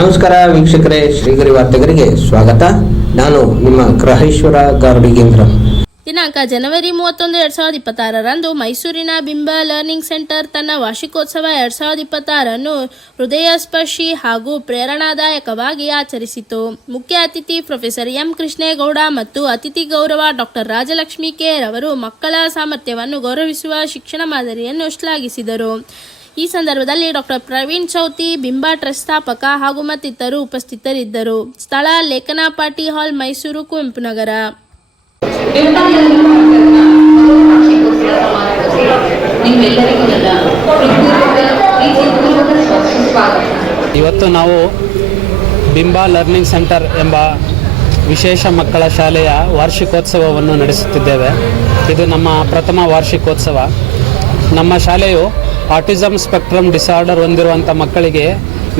ನಮಸ್ಕಾರ ವೀಕ್ಷಕರೇ, ಶ್ರೀಗರಿ ವಾರ್ತೆಗರಿಗೆ ಸ್ವಾಗತ. ನಾನು ನಿಮ್ಮ ಗ್ರಹೇಶ್ವರ ಗಾರ್ಡಿಗೇಂದ್ರ. ದಿನಾಂಕ ಜನವರಿ ಮೂವತ್ತೊಂದು, ಎರಡ್ ಸಾವಿರದ ಇಪ್ಪತ್ತಾರರಂದು ಮೈಸೂರಿನ ಬಿಂಬ ಲರ್ನಿಂಗ್ ಸೆಂಟರ್ ತನ್ನ ವಾರ್ಷಿಕೋತ್ಸವ ಎರಡ್ ಸಾವಿರದ ಇಪ್ಪತ್ತಾರನ್ನು ಹೃದಯಸ್ಪರ್ಶಿ ಹಾಗೂ ಪ್ರೇರಣಾದಾಯಕವಾಗಿ ಆಚರಿಸಿತು. ಮುಖ್ಯ ಅತಿಥಿ ಪ್ರೊಫೆಸರ್ ಎಂ ಕೃಷ್ಣೇಗೌಡ ಮತ್ತು ಅತಿಥಿ ಗೌರವ ಡಾಕ್ಟರ್ ರಾಜಲಕ್ಷ್ಮಿ ಕೆ ಅವರು ಮಕ್ಕಳ ಸಾಮರ್ಥ್ಯವನ್ನು ಗೌರವಿಸುವ ಶಿಕ್ಷಣ ಮಾದರಿಯನ್ನು ಶ್ಲಾಘಿಸಿದರು. ಈ ಸಂದರ್ಭದಲ್ಲಿ ಡಾಕ್ಟರ್ ಪ್ರವೀಣ್ ಚೌತಿ, ಬಿಂಬಾ ಟ್ರಸ್ಟ್ ಸ್ಥಾಪಕ ಹಾಗೂ ಮತ್ತಿತರರು ಉಪಸ್ಥಿತರಿದ್ದರು. ಸ್ಥಳ ಲೇಖನಾ ಪಾಟಿ ಹಾಲ್ ಮೈಸೂರು, ಕುವೆಂಪು ನಗರ. ಇವತ್ತು ನಾವು ಬಿಂಬಾ ಲರ್ನಿಂಗ್ ಸೆಂಟರ್ ಎಂಬ ವಿಶೇಷ ಮಕ್ಕಳ ಶಾಲೆಯ ವಾರ್ಷಿಕೋತ್ಸವವನ್ನು ನಡೆಸುತ್ತಿದ್ದೇವೆ. ಇದು ನಮ್ಮ ಪ್ರಥಮ ವಾರ್ಷಿಕೋತ್ಸವ. ನಮ್ಮ ಶಾಲೆಯು ಆಟಿಸಮ್ ಸ್ಪೆಕ್ಟ್ರಮ್ ಡಿಸಾರ್ಡರ್ ಹೊಂದಿರುವಂಥ ಮಕ್ಕಳಿಗೆ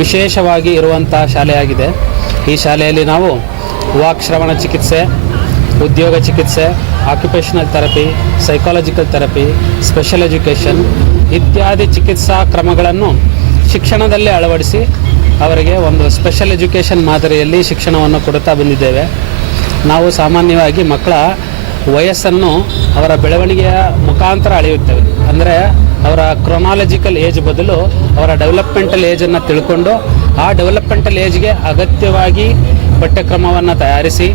ವಿಶೇಷವಾಗಿ ಇರುವಂಥ ಶಾಲೆಯಾಗಿದೆ. ಈ ಶಾಲೆಯಲ್ಲಿ ನಾವು ವಾಕ್ ಶ್ರವಣ ಚಿಕಿತ್ಸೆ, ಉದ್ಯೋಗ ಚಿಕಿತ್ಸೆ occupational therapy psychological therapy special education ಇತ್ಯಾದಿ ಚಿಕಿತ್ಸಾ ಕ್ರಮಗಳನ್ನು ಶಿಕ್ಷಣದಲ್ಲೇ ಅಳವಡಿಸಿ ಅವರಿಗೆ ಒಂದು ಸ್ಪೆಷಲ್ ಎಜುಕೇಷನ್ ಮಾದರಿಯಲ್ಲಿ ಶಿಕ್ಷಣವನ್ನು ಕೊಡುತ್ತಾ ಬಂದಿದ್ದೇವೆ. ನಾವು ಸಾಮಾನ್ಯವಾಗಿ ಮಕ್ಕಳ ವಯಸ್ಸನ್ನು ಅವರ ಬೆಳವಣಿಗೆಯ ಮುಖಾಂತರ ಅಳೆಯುತ್ತೇವೆ. ಅಂದರೆ ಅವರ ಕ್ರೊನಾಲಜಿಕಲ್ ಏಜ್ ಬದಲು ಅವರ ಡೆವಲಪ್ಮೆಂಟಲ್ ಏಜನ್ನು ತಿಳ್ಕೊಂಡು ಆ ಡೆವಲಪ್ಮೆಂಟಲ್ ಏಜ್ಗೆ ಅಗತ್ಯವಾಗಿ ಪಠ್ಯಕ್ರಮವನ್ನು ತಯಾರಿಸಿ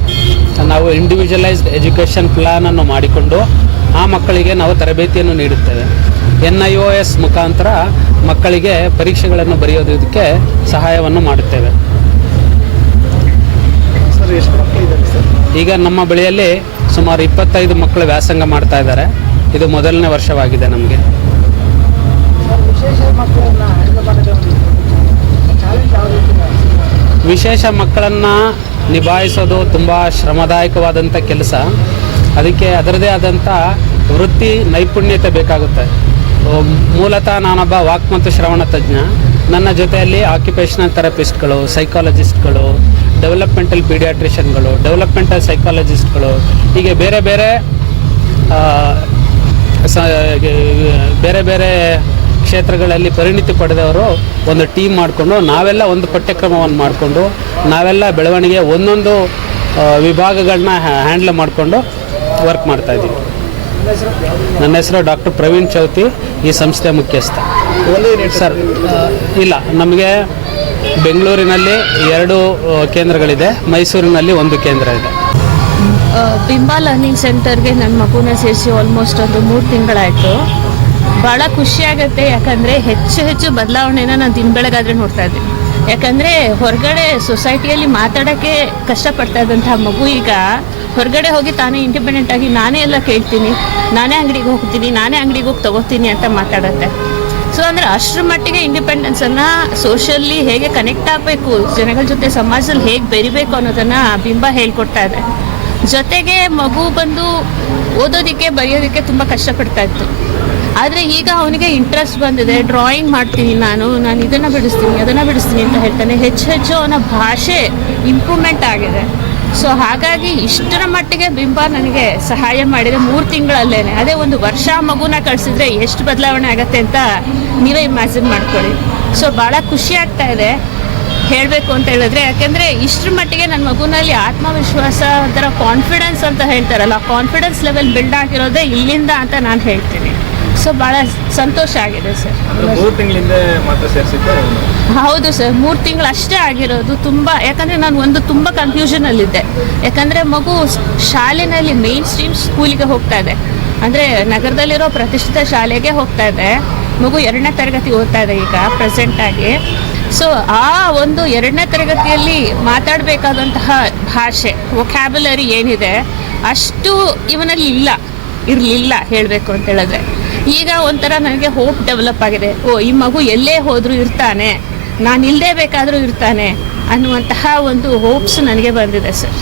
ನಾವು ಇಂಡಿವಿಜುವಲೈಸ್ಡ್ ಎಜುಕೇಷನ್ ಪ್ಲ್ಯಾನನ್ನು ಮಾಡಿಕೊಂಡು ಆ ಮಕ್ಕಳಿಗೆ ನಾವು ತರಬೇತಿಯನ್ನು ನೀಡುತ್ತೇವೆ. ಎನ್ ಐ ಒ ಎಸ್ ಮುಖಾಂತರ ಮಕ್ಕಳಿಗೆ ಪರೀಕ್ಷೆಗಳನ್ನು ಬರೆಯೋದಕ್ಕೆ ಸಹಾಯವನ್ನು ಮಾಡುತ್ತೇವೆ. ಈಗ ನಮ್ಮ ಬಳಿಯಲ್ಲಿ ಸುಮಾರು ಇಪ್ಪತ್ತೈದು ಮಕ್ಕಳು ವ್ಯಾಸಂಗ ಮಾಡ್ತಾ ಇದ್ದಾರೆ. ಇದು ಮೊದಲನೇ ವರ್ಷವಾಗಿದೆ ನಮಗೆ. ವಿಶೇಷ ಮಕ್ಕಳನ್ನು ನಿಭಾಯಿಸೋದು ತುಂಬ ಶ್ರಮದಾಯಕವಾದಂಥ ಕೆಲಸ. ಅದಕ್ಕೆ ಅದರದೇ ಆದಂಥ ವೃತ್ತಿ ನೈಪುಣ್ಯತೆ ಬೇಕಾಗುತ್ತೆ. ಮೂಲತಃ ನಾನೊಬ್ಬ ವಾಕ್ ಮತ್ತು ಶ್ರವಣ ತಜ್ಞ. ನನ್ನ ಜೊತೆಯಲ್ಲಿ ಆಕ್ಯುಪೇಷನಲ್ ಥೆರಪಿಸ್ಟ್ಗಳು ಸೈಕಾಲಜಿಸ್ಟ್ಗಳು ಡೆವಲಪ್ಮೆಂಟಲ್ ಪೀಡಿಯಾಟ್ರಿಷನ್ಗಳು ಡೆವಲಪ್ಮೆಂಟಲ್ ಸೈಕಾಲಜಿಸ್ಟ್ಗಳು ಹೀಗೆ ಬೇರೆ ಬೇರೆ ಬೇರೆ ಬೇರೆ ಕ್ಷೇತ್ರಗಳಲ್ಲಿ ಪರಿಣಿತಿ ಪಡೆದವರು ಒಂದು ಟೀಮ್ ಮಾಡಿಕೊಂಡು, ನಾವೆಲ್ಲ ಒಂದು ಪಠ್ಯಕ್ರಮವನ್ನು ಮಾಡಿಕೊಂಡು, ನಾವೆಲ್ಲ ಬೆಳವಣಿಗೆ ಒಂದೊಂದು ವಿಭಾಗಗಳನ್ನ ಹ್ಯಾಂಡಲ್ ಮಾಡಿಕೊಂಡು ವರ್ಕ್ ಮಾಡ್ತಾ ಇದ್ದೀವಿ. ನನ್ನ ಹೆಸರು ಡಾಕ್ಟರ್ ಪ್ರವೀಣ್ ಚೌತಿ, ಈ ಸಂಸ್ಥೆ ಮುಖ್ಯಸ್ಥ. ಸರ್ ಇಲ್ಲ, ನಮಗೆ ಬೆಂಗಳೂರಿನಲ್ಲಿ ಎರಡು ಕೇಂದ್ರಗಳಿದೆ, ಮೈಸೂರಿನಲ್ಲಿ ಒಂದು ಕೇಂದ್ರ ಇದೆ. ಬಿಂಬಾ ಲರ್ನಿಂಗ್ ಸೆಂಟರ್ಗೆ ನನ್ನ ಮಗುನ ಸೇರಿಸಿ ಆಲ್ಮೋಸ್ಟ್ ಒಂದು ಮೂರು ತಿಂಗಳಾಯಿತು. ಭಾಳ ಖುಷಿಯಾಗುತ್ತೆ ಯಾಕಂದರೆ ಹೆಚ್ಚು ಹೆಚ್ಚು ಬದಲಾವಣೆನ ನಾನು ದಿನ ಬೆಳಗಾದರೆ ನೋಡ್ತಾ ಇದ್ದೀನಿ ಯಾಕಂದರೆ ಹೊರಗಡೆ ಸೊಸೈಟಿಯಲ್ಲಿ ಮಾತಾಡೋಕ್ಕೆ ಕಷ್ಟಪಡ್ತಾ ಇದ್ದಂತಹ ಮಗು ಈಗ ಹೊರಗಡೆ ಹೋಗಿ ತಾನೇ ಇಂಡಿಪೆಂಡೆಂಟ್ ಆಗಿ ನಾನೇ ಎಲ್ಲ ಕೇಳ್ತೀನಿ. ನಾನೇ ಅಂಗಡಿಗೆ ಹೋಗ್ತೀನಿ, ನಾನೇ ಅಂಗಡಿಗೆ ಹೋಗಿ ತಗೋತೀನಿ ಅಂತ ಮಾತಾಡುತ್ತೆ. ಸೊ ಅಂದರೆ ಅಷ್ಟರ ಮಟ್ಟಿಗೆ ಇಂಡಿಪೆಂಡೆನ್ಸನ್ನು ಸೋಷಿಯಲ್ಲಿ ಹೇಗೆ ಕನೆಕ್ಟ್ ಆಗಬೇಕು, ಜನಗಳ ಜೊತೆ ಸಮಾಜದಲ್ಲಿ ಹೇಗೆ ಬೆರಿಬೇಕು ಅನ್ನೋದನ್ನು ಬಿಂಬ ಹೇಳ್ಕೊಡ್ತಾ ಇದೆ. ಜೊತೆಗೆ ಮಗು ಬಂದು ಓದೋದಕ್ಕೆ, ಬರೆಯೋದಕ್ಕೆ ತುಂಬ ಕಷ್ಟಪಡ್ತಾ ಇತ್ತು. ಆದರೆ ಈಗ ಅವನಿಗೆ ಇಂಟ್ರೆಸ್ಟ್ ಬಂದಿದೆ ಡ್ರಾಯಿಂಗ್ ಮಾಡ್ತೀನಿ ನಾನು ನಾನು ಇದನ್ನು ಬಿಡಿಸ್ತೀನಿ, ಅದನ್ನು ಬಿಡಿಸ್ತೀನಿ ಅಂತ ಹೇಳ್ತಾನೆ. ಹೆಚ್ಚು ಹೆಚ್ಚು ಅವನ ಭಾಷೆ ಇಂಪ್ರೂವ್ಮೆಂಟ್ ಆಗಿದೆ. ಸೊ ಹಾಗಾಗಿ ಇಷ್ಟರ ಮಟ್ಟಿಗೆ ಬಿಂಬ ನನಗೆ ಸಹಾಯ ಮಾಡಿದೆ ಮೂರು ತಿಂಗಳಲ್ಲೇನೆ. ಅದೇ ಒಂದು ವರ್ಷ ಮಗುನ ಕಳಿಸಿದ್ರೆ ಎಷ್ಟು ಬದಲಾವಣೆ ಆಗತ್ತೆ ಅಂತ ನೀವೇ ಇಮ್ಯಾಜಿನ್ ಮಾಡ್ಕೊಳ್ಳಿ. ಸೊ ಭಾಳ ಖುಷಿ ಆಗ್ತಾ ಇದೆ ಹೇಳಬೇಕು ಅಂತ ಹೇಳಿದ್ರೆ, ಯಾಕೆಂದರೆ ಇಷ್ಟರ ಮಟ್ಟಿಗೆ ನನ್ನ ಮಗುನಲ್ಲಿ ಆತ್ಮವಿಶ್ವಾಸ, ಒಂಥರ ಕಾನ್ಫಿಡೆನ್ಸ್ ಅಂತ ಹೇಳ್ತಾರಲ್ಲ ಕಾನ್ಫಿಡೆನ್ಸ್ ಲೆವೆಲ್ ಬಿಲ್ಡ್ ಆಗಿರೋದೇ ಇಲ್ಲಿಂದ ಅಂತ ನಾನು ಹೇಳ್ತೀನಿ. ಸೊ ಭಾಳ ಸಂತೋಷ ಆಗಿದೆ ಸರ್ ಮೂರು ತಿಂಗಳಿಂದ ಮಾತ್ರ ಸೇರಿಸಿದ್ದೆ ಹೌದು ಸರ್ ಮೂರು ತಿಂಗಳು ಅಷ್ಟೇ ಆಗಿರೋದು ತುಂಬ. ಯಾಕಂದರೆ ನಾನು ಒಂದು ತುಂಬ ಕನ್ಫ್ಯೂಷನಲ್ಲಿದ್ದೆ ಯಾಕಂದರೆ ಮಗು ಶಾಲೆನಲ್ಲಿ ಮೇನ್ ಸ್ಟ್ರೀಮ್ ಸ್ಕೂಲಿಗೆ ಹೋಗ್ತಾ ಇದೆ. ಅಂದರೆ ನಗರದಲ್ಲಿರೋ ಪ್ರತಿಷ್ಠಿತ ಶಾಲೆಗೆ ಹೋಗ್ತಾ ಇದೆ. ಮಗು ಎರಡನೇ ತರಗತಿ ಓದ್ತಾ ಇದೆ ಈಗ ಪ್ರೆಸೆಂಟಾಗಿ ಸೊ ಆ ಒಂದು ಎರಡನೇ ತರಗತಿಯಲ್ಲಿ ಮಾತಾಡಬೇಕಾದಂತಹ ಭಾಷೆ ವೊಕ್ಯಾಬುಲರಿ ಏನಿದೆ ಅಷ್ಟು ಇವನಲ್ಲಿ ಇಲ್ಲ ಇರಲಿಲ್ಲ ಹೇಳಬೇಕು ಅಂತ ಹೇಳಿದ್ರೆ. ಈಗ ಒಂಥರ ನನಗೆ ಹೋಪ್ ಡೆವಲಪ್ ಆಗಿದೆ. ಓ ಈ ಮಗು ಎಲ್ಲೇ ಹೋದರೂ ಇರ್ತಾನೆ. ನಾನು ಇಲ್ಲದೆ ಬೇಕಾದರೂ ಇರ್ತಾನೆ ಅನ್ನುವಂತಹ ಒಂದು ಹೋಪ್ಸ್ ನನಗೆ ಬಂದಿದೆ ಸರ್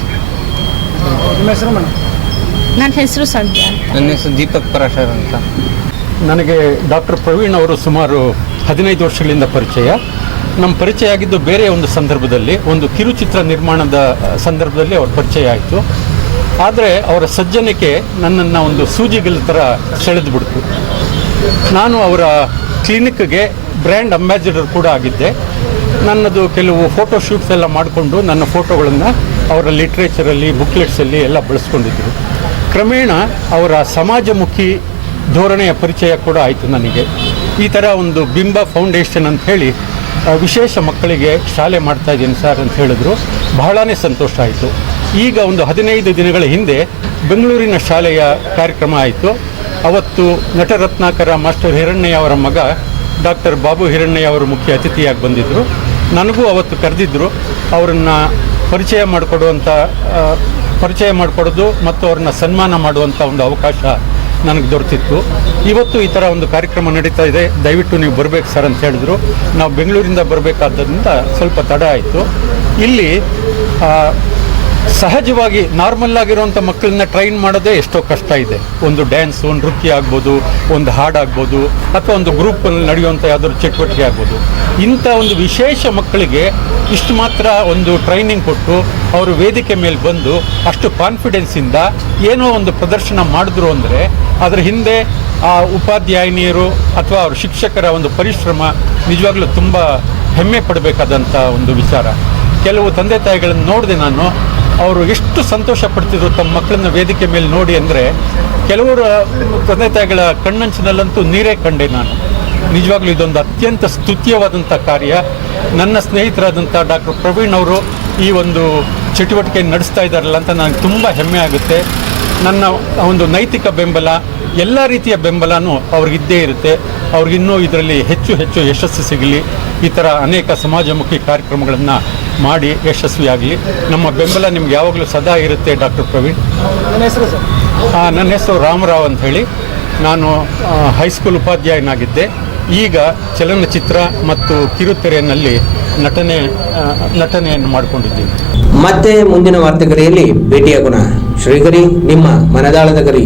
ನನ್ನ ಹೆಸರು ಸಂಧ್ಯಾ ಅಂತ. ನನ್ನ ಹೆಸರು ದೀಪಕ್ ಪರಾಶರ್ ಅಂತ. ನನಗೆ ಡಾಕ್ಟರ್ ಪ್ರವೀಣ್ ಅವರು ಸುಮಾರು ಹದಿನೈದು ವರ್ಷಗಳಿಂದ ಪರಿಚಯ. ನಮ್ಮ ಪರಿಚಯ ಆಗಿದ್ದು ಬೇರೆ ಒಂದು ಸಂದರ್ಭದಲ್ಲಿ ಒಂದು ಕಿರುಚಿತ್ರ ನಿರ್ಮಾಣದ ಸಂದರ್ಭದಲ್ಲಿ ಅವ್ರ ಪರಿಚಯ ಆಯಿತು. ಆದರೆ ಅವರ ಸಜ್ಜನಿಕೆ ನನ್ನನ್ನು ಒಂದು ಸೂಜಿಗಿಲ್ ಥರ ಸೆಳೆದುಬಿಡ್ತು. ನಾನು ಅವರ ಕ್ಲಿನಿಕ್ಗೆ ಬ್ರ್ಯಾಂಡ್ ಅಂಬಾಸಿಡರ್ ಕೂಡ ಆಗಿದ್ದೆ. ನನ್ನದು ಕೆಲವು ಫೋಟೋ ಶೂಟ್ಸ್ ಎಲ್ಲ ಮಾಡಿಕೊಂಡು ನನ್ನ ಫೋಟೋಗಳನ್ನು ಅವರ ಲಿಟ್ರೇಚರಲ್ಲಿ, ಬುಕ್ಲೆಟ್ಸಲ್ಲಿ ಎಲ್ಲ ಬಳಸ್ಕೊಂಡಿದ್ದರು ಕ್ರಮೇಣ ಅವರ ಸಮಾಜಮುಖಿ ಧೋರಣೆಯ ಪರಿಚಯ ಕೂಡ ಆಯಿತು ನನಗೆ. ಈ ಥರ ಒಂದು ಬಿಂಬ ಫೌಂಡೇಶನ್ ಅಂತ ಹೇಳಿ ವಿಶೇಷ ಮಕ್ಕಳಿಗೆ ಶಾಲೆ ಮಾಡ್ತಾ ಇದ್ದೀನಿ ಸರ್ ಅಂತ ಹೇಳಿದ್ರು. ಬಹಳನೇ ಸಂತೋಷ ಆಯಿತು. ಈಗ ಒಂದು ಹದಿನೈದು ದಿನಗಳ ಹಿಂದೆ ಬೆಂಗಳೂರಿನ ಶಾಲೆಯ ಕಾರ್ಯಕ್ರಮ ಆಯಿತು. ಅವತ್ತು ನಟರತ್ನಾಕರ ಮಾಸ್ಟರ್ ಹಿರಣ್ಣಯ್ಯ ಅವರ ಮಗ ಡಾಕ್ಟರ್ ಬಾಬು ಹಿರಣ್ಣಯ್ಯ ಅವರು ಮುಖ್ಯ ಅತಿಥಿಯಾಗಿ ಬಂದಿದ್ದರು ನನಗೂ ಅವತ್ತು ಕರೆದಿದ್ದರು ಅವರನ್ನು ಪರಿಚಯ ಮಾಡಿಕೊಡುವಂಥ ಪರಿಚಯ ಮಾಡಿಕೊಡೋದು ಮತ್ತು ಅವ್ರನ್ನ ಸನ್ಮಾನ ಮಾಡುವಂಥ ಒಂದು ಅವಕಾಶ ನನಗೆ ದೊರೆತಿತ್ತು. ಇವತ್ತು ಈ ಥರ ಒಂದು ಕಾರ್ಯಕ್ರಮ ನಡೀತಾ ಇದೆ. ದಯವಿಟ್ಟು ನೀವು ಬರಬೇಕು ಸರ್ ಅಂತ ಹೇಳಿದ್ರು. ನಾವು ಬೆಂಗಳೂರಿಂದ ಬರಬೇಕಾದ್ದರಿಂದ ಸ್ವಲ್ಪ ತಡ ಆಯಿತು. ಇಲ್ಲಿ ಸಹಜವಾಗಿ ನಾರ್ಮಲ್ ಆಗಿರುವಂಥ ಮಕ್ಕಳನ್ನ ಟ್ರೈನ್ ಮಾಡೋದೇ ಎಷ್ಟೋ ಕಷ್ಟ ಇದೆ. ಒಂದು ಡ್ಯಾನ್ಸು ನೃತ್ಯ ಆಗ್ಬೋದು, ಒಂದು ಹಾಡಾಗ್ಬೋದು ಅಥವಾ ಒಂದು ಗ್ರೂಪಲ್ಲಿ ನಡೆಯುವಂಥ ಯಾವ್ದಾದ್ರು ಚಟುವಟಿಕೆ ಆಗ್ಬೋದು. ಇಂಥ ಒಂದು ವಿಶೇಷ ಮಕ್ಕಳಿಗೆ ಇಷ್ಟು ಮಾತ್ರ ಒಂದು ಟ್ರೈನಿಂಗ್ ಕೊಟ್ಟು ಅವರು ವೇದಿಕೆ ಮೇಲೆ ಬಂದು ಅಷ್ಟು ಕಾನ್ಫಿಡೆನ್ಸಿಂದ ಏನೋ ಒಂದು ಪ್ರದರ್ಶನ ಮಾಡಿದ್ರು ಅಂದರೆ ಅದರ ಹಿಂದೆ ಆ ಉಪಾಧ್ಯಾಯಿನಿಯರು ಅಥವಾ ಅವ್ರ ಶಿಕ್ಷಕರ ಒಂದು ಪರಿಶ್ರಮ ನಿಜವಾಗ್ಲೂ ತುಂಬ ಹೆಮ್ಮೆ ಪಡಬೇಕಾದಂಥ ಒಂದು ವಿಚಾರ. ಕೆಲವು ತಂದೆ ತಾಯಿಗಳನ್ನು ನೋಡಿದೆ ನಾನು ಅವರು ಎಷ್ಟು ಸಂತೋಷ ಪಡ್ತಿದ್ರು ತಮ್ಮ ಮಕ್ಕಳನ್ನ ವೇದಿಕೆ ಮೇಲೆ ನೋಡಿ ಅಂದರೆ ಕೆಲವರ ತಂದೆ ತಾಯಿಗಳ ಕಣ್ಣಂಚಿನಲ್ಲಂತೂ ನೀರೇ ಕಂಡೆ ನಾನು. ನಿಜವಾಗ್ಲೂ ಇದೊಂದು ಅತ್ಯಂತ ಸ್ತುತ್ಯವಾದಂಥ ಕಾರ್ಯ. ನನ್ನ ಸ್ನೇಹಿತರಾದಂಥ ಡಾಕ್ಟರ್ ಪ್ರವೀಣ್ ಅವರು ಈ ಒಂದು ಚಟುವಟಿಕೆ ನಡೆಸ್ತಾ ಇದ್ದಾರಲ್ಲ ಅಂತ ನನಗೆ ತುಂಬ ಹೆಮ್ಮೆ ಆಗುತ್ತೆ. ನನ್ನ ಒಂದು ನೈತಿಕ ಬೆಂಬಲ ಎಲ್ಲ ರೀತಿಯ ಬೆಂಬಲನೂ ಅವ್ರಿಗಿದ್ದೇ ಇರುತ್ತೆ. ಅವ್ರಿಗಿನ್ನೂ ಇದರಲ್ಲಿ ಹೆಚ್ಚು ಹೆಚ್ಚು ಯಶಸ್ಸು ಸಿಗಲಿ. ಈ ಥರ ಅನೇಕ ಸಮಾಜಮುಖಿ ಕಾರ್ಯಕ್ರಮಗಳನ್ನು ಮಾಡಿ ಯಶಸ್ವಿಯಾಗಲಿ ನಮ್ಮ ಬೆಂಬಲ ನಿಮ್ಗೆ ಯಾವಾಗಲೂ ಸದಾ ಇರುತ್ತೆ ಡಾಕ್ಟರ್ ಪ್ರವೀಣ್. ನನ್ನ ಹೆಸರು ನನ್ನ ಹೆಸರು ರಾಮರಾವ್ ಅಂತ ಹೇಳಿ. ನಾನು ಹೈಸ್ಕೂಲ್ ಉಪಾಧ್ಯಾಯನಾಗಿದ್ದೆ. ಈಗ ಚಲನಚಿತ್ರ ಮತ್ತು ಕಿರುತೆರೆಯಲ್ಲಿ ನಟನೆ ನಟನೆಯನ್ನು ಮಾಡಿಕೊಂಡಿದ್ದೀನಿ. ಮತ್ತೆ ಮುಂದಿನ ವಾರ್ತೆಗರಿಯಲ್ಲಿ ಭೇಟಿಯಾಗೋಣ. ಶ್ರೀಗರಿ ನಿಮ್ಮ ಮನದಾಳದ ಗರಿ.